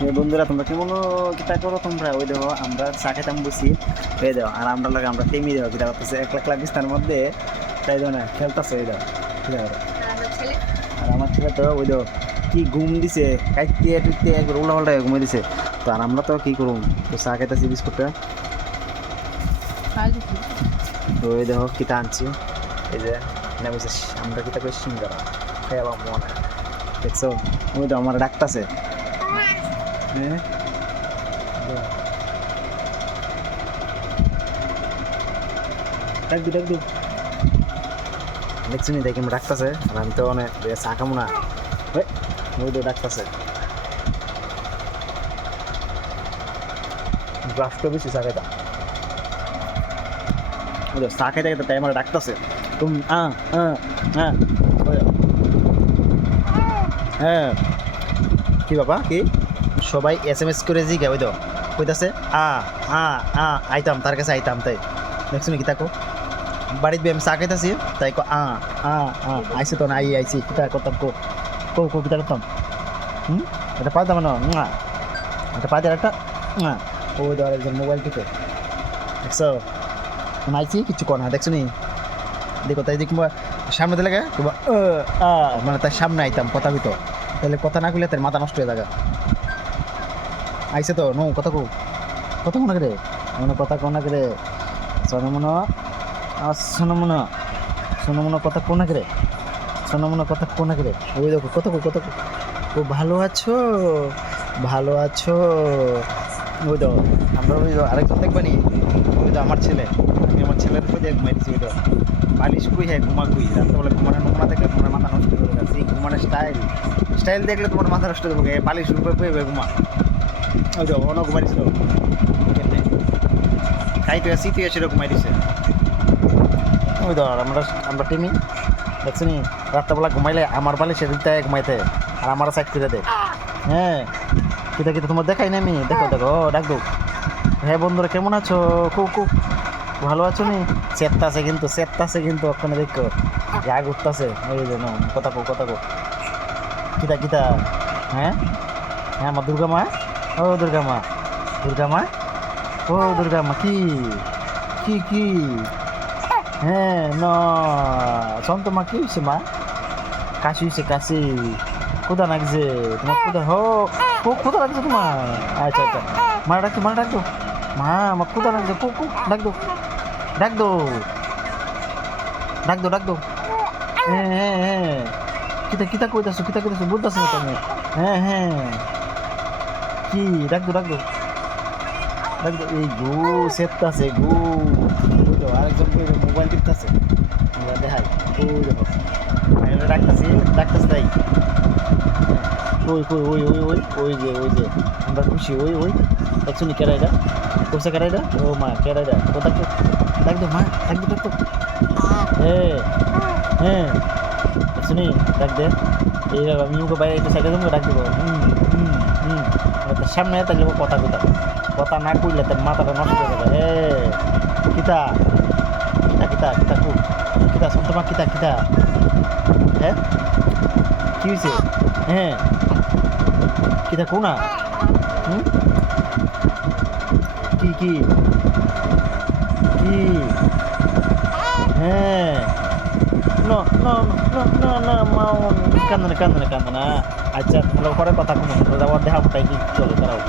বন্ধুরা তোমরা কেমন কিতা করো তোমরা? ওই দেখো আমরা চা খেতাম বসি, ওই দেখো আর আমরা লাগে আমরা টেমি দেবো কিতা করতেছে এক লাখ লাখ বিস্তার মধ্যে, তাই তো না খেলতেছে ওই দেখো কিতা করো। আর আমার ছেলে তো ওই দেখো কি ঘুম দিছে, কাইতে টুইতে একবার উল্টা পাল্টা ঘুমিয়ে দিছে। তো আর আমরা তো কি করুম, তো চা খাইতেছি বিস্কুটটা। তো ওই দেখো কিতা আনছি, এই যে না বলছে আমরা কিতা করে সিঙ্গারা খেয়ালাম মনে দেখছো। ওই তো আমার ডাকতাছে, হ্যাঁ ডাক দু দেখছি নি দেখি ডাকতেছে। আর আমি তো অনেক চা খামো না, ওই তো ডাকতেছে গ্লাসটা বেশি চা খাইতাম। ওই তো চা খাইতে খাইতে তাই আমার ডাকতেছে তুমি হ্যাঁ হ্যাঁ কি বাবা কি সবাই SMS করে জিগা ওই তো কইতাছে আইতাম তার কাছে আইতাম, তাই দেখছো কি তাকো বাড়িতে আমি চা খাইতাছি তাই আইসে তো না আইছি কিতা করতাম কো কিতা করতাম এটা পাইতাম না এটা পাইতে একটা ওই ধর একজন মোবাইল টিপে দেখছো আইছি কিছু কর না দেখছো নি দেখো তাই দেখবো সামনে দিলে মানে তার সামনে আইতাম কথা কইতো, তাহলে কথা না কইলে তার মাথা নষ্ট হয়ে যাবে। আইসে তো নো কথা কোনা করে মনে কথা কোনা করে সোনমনা কথা কোনা করে সোনমনা কথা কোনা করে ওই দেখো কত ও ভালো আছো ওই তো আমরা ওই আরেকজন দেখবানি ওই তো আমার ছেলে, আমি আমার ছেলের উপর দিয়ে ঘুমাইছি। ওই তো বালিশ কুই হ্যাঁ ঘুমাকুই রাত্রেবেলা ঘুমানো নোংরা দেখলে তোমার মাথা নষ্ট হয়ে যাবে। সেই ঘুমানোর স্টাইল দেখলে তোমার মাথা নষ্ট হয়ে যাবে, বালিশ উপরে পেয়ে ঘুমা। ওই তো অনেক ঘুমাইছিল কেমনে খাইতে শীতে সেরকম ঘুমাই দিছে। ওই তো আমরা টিমি দেখছি নি রাত্রেবেলা ঘুমাইলে আমার বালিশের দিকটায় ঘুমাইতে আর আমার সাইড করে দে। হ্যাঁ কিতা তোমার দেখাই না আমি দেখো ডাক দো। হ্যাঁ বন্ধুরা কেমন আছো? খুব ভালো আছো নি? চেত্তাছে কিন্তু ওখানে দেখো রাগ উঠতেছে। ওই যে কথা কো কিতা হ্যাঁ আমার দুর্গা মা ও দুর্গা মা কি হ্যাঁ শোন তোমার কি হয়েছে মা? কাশি কোথা লাগছে তোমার? কোথা লাগছে তোমার? আচ্ছা মা ডাকতো মা আমার কোথা লাগছে? ডাক দো হ্যাঁ কিতা কইতাছো বুঝতেছো না তুমি? হ্যাঁ কি ডাক দো এই গো সেটতাছে গো। ওই তো আরেকজন মোবাইল টিপতাছে, আমরা দেখাই ওই দেখো ডাকতাছে তাই ওই যে আমরা খুশি ওই দেখছো নি কেরাইটা কোসা কেরাইটা ও মা কেরাইটা কোথা ডাক দো মা ডাক দো হ্যাঁ দেখছো নি ডাক দে এইভাবে আমি ওকে বাইরে একটু সাইডে দেবো ডাক দিব সামনে তাহলে কথা না কইলে তার মাথাটা নষ্ট হয়ে যাবে। কিতা সন্তমা কিতা হ্যাঁ কি হয়েছে? হ্যাঁ কিতা কোনা কি হ্যাঁ না মা কান্দনা আচ্ছা তোমরা পরে কথা কমো দেখা কি চলো দাঁড়াও।